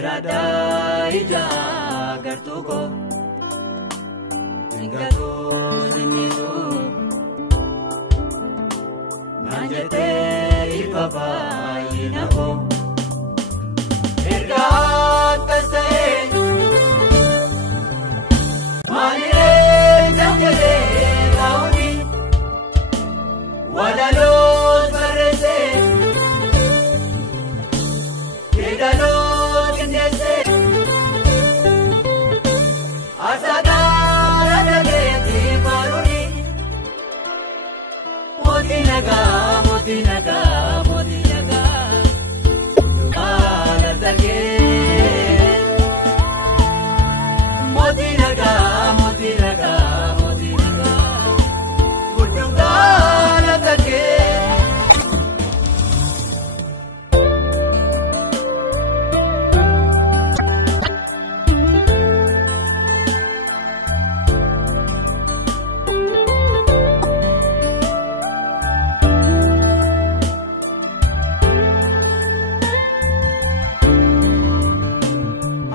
irada ija gartuko ingatu sinisu manjete ipapa inako ergat tasae malire jamjele gauni wadalo sarese kedalo kindese asagara dageti paruni modinaga ala dage modinaga guduga ala dage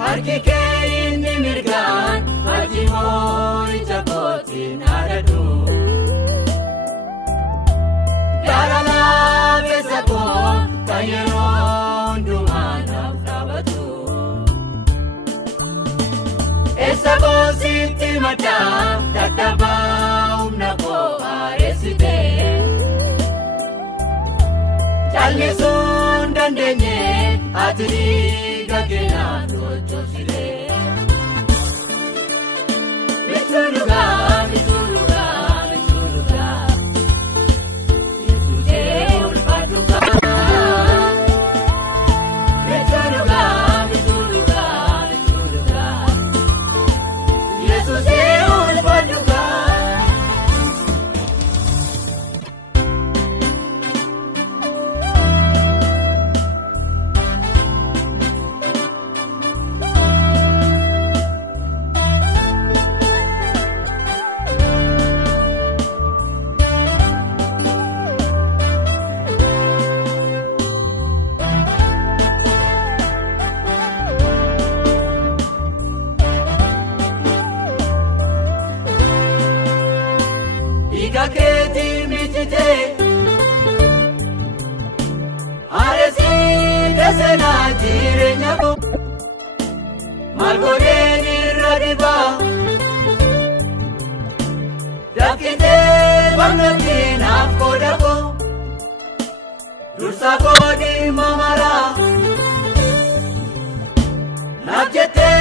Argike inni mirgaan Fajimoo ija kootiin haadhadhu Jaalalaa keessa koo kan yeroo hundumaa naaf dhaabatu Eessa koo sitti maddaa dadhabaa humna koo aareessite Jallisuun dandeenye ati Gagena tochosile Mituluga Yesuje ulfaduga Mituluga Yesuje ulfaduga Keti mitite Aresi desena jirenya ko Malgoreni radiba Dakite bangati nafkodako Dursa kodi mamara Nakjete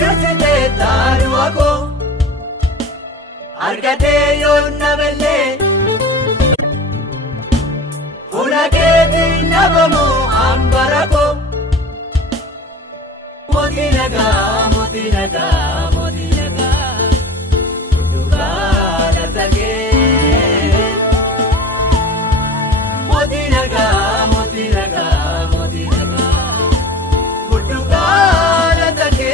dursite taru ako Argate yonna belle Unageti nabamo ambarako Modinaga Dugala tage Modinaga Dugala tage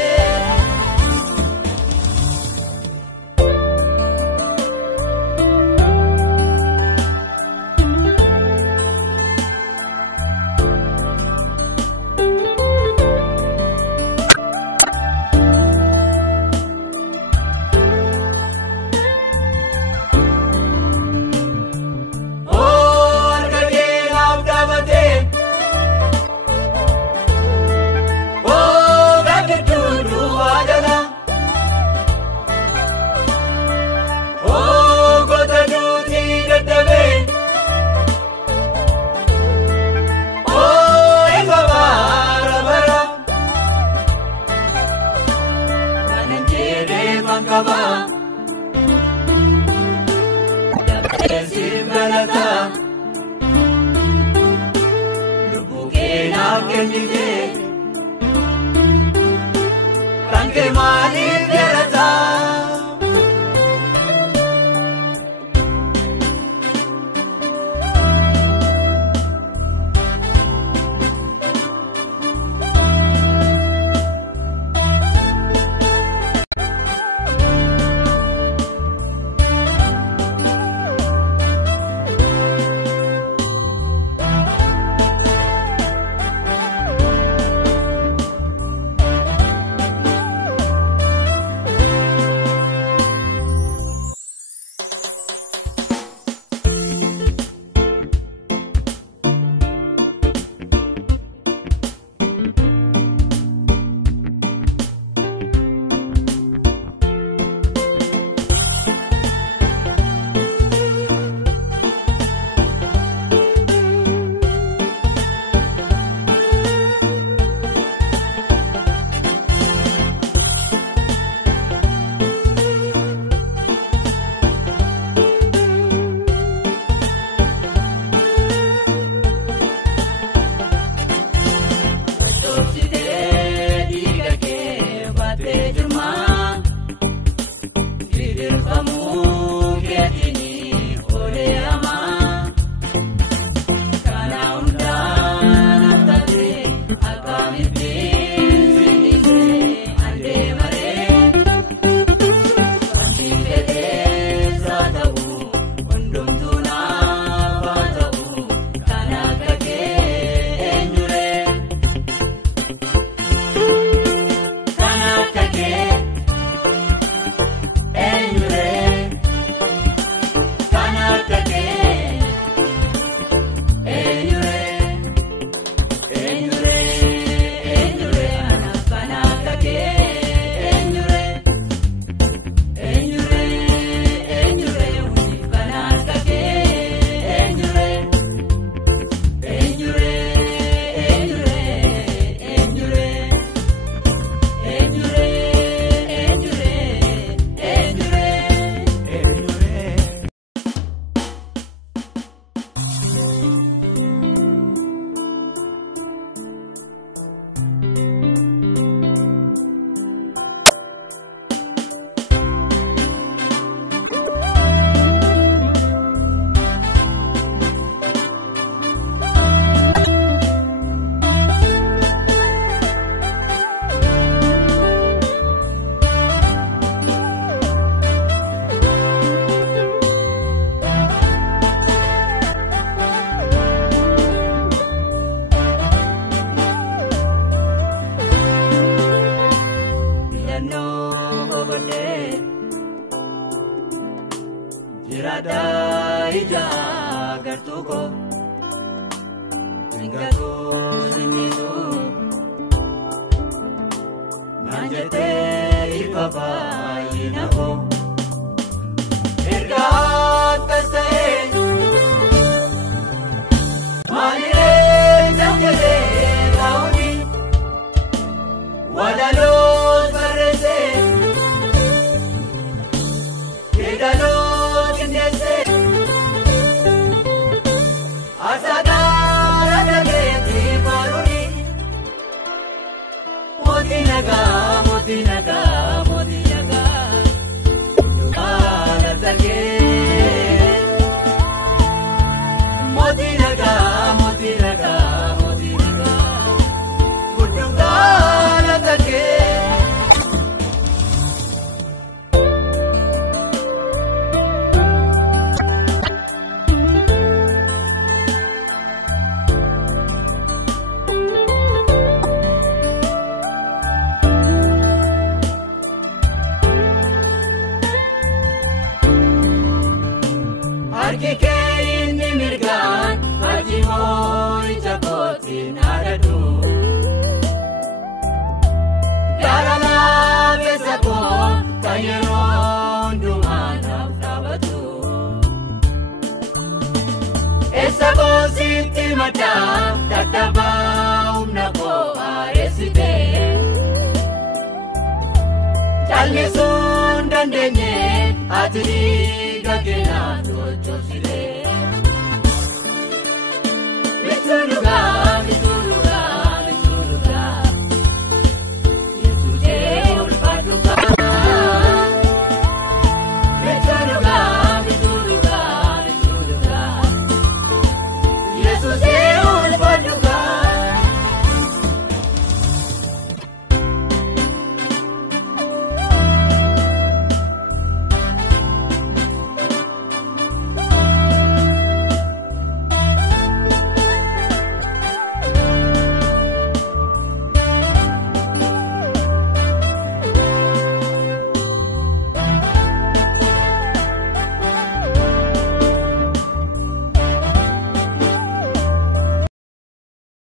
Ranke mani derata bade jirada ija gartuko ingako sinisu manjete ipapa inako erga taste malire jamjele launi wadalo barese kedalo kindese asada radage timaruni modinaga modinaga modinaga alasage modinaga modinaga modinaga guduga alasage Argike inni mirgaan ajimoo ija kootiin haadhatu Darala beesa koo kan yeroo hundumaa naaf dhaabatu Eessa koo sitti mataa dadhabaa humna koo aareessite Jallisuun dandeenye ati dhiiga keenyaa Chosile, Mitsunuga.